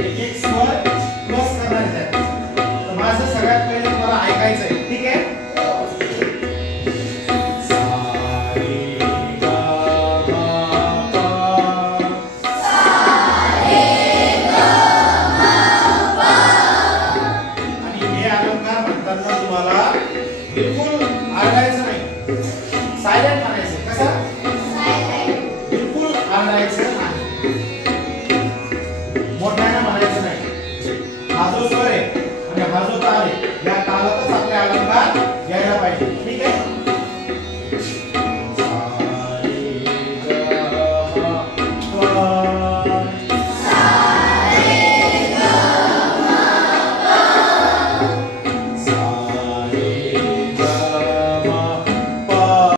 एक एक स्वर प्लस करणार आहेत. तर माझं सगळ्यात पहिले तुम्हाला ऐकायचं आहे, ठीक आहे? आणि हे अलंकार म्हणताना तुम्हाला बिलकुल आरडायचं नाही, सायलेंट म्हणायचं. कसं? बिलकुल आरडायचं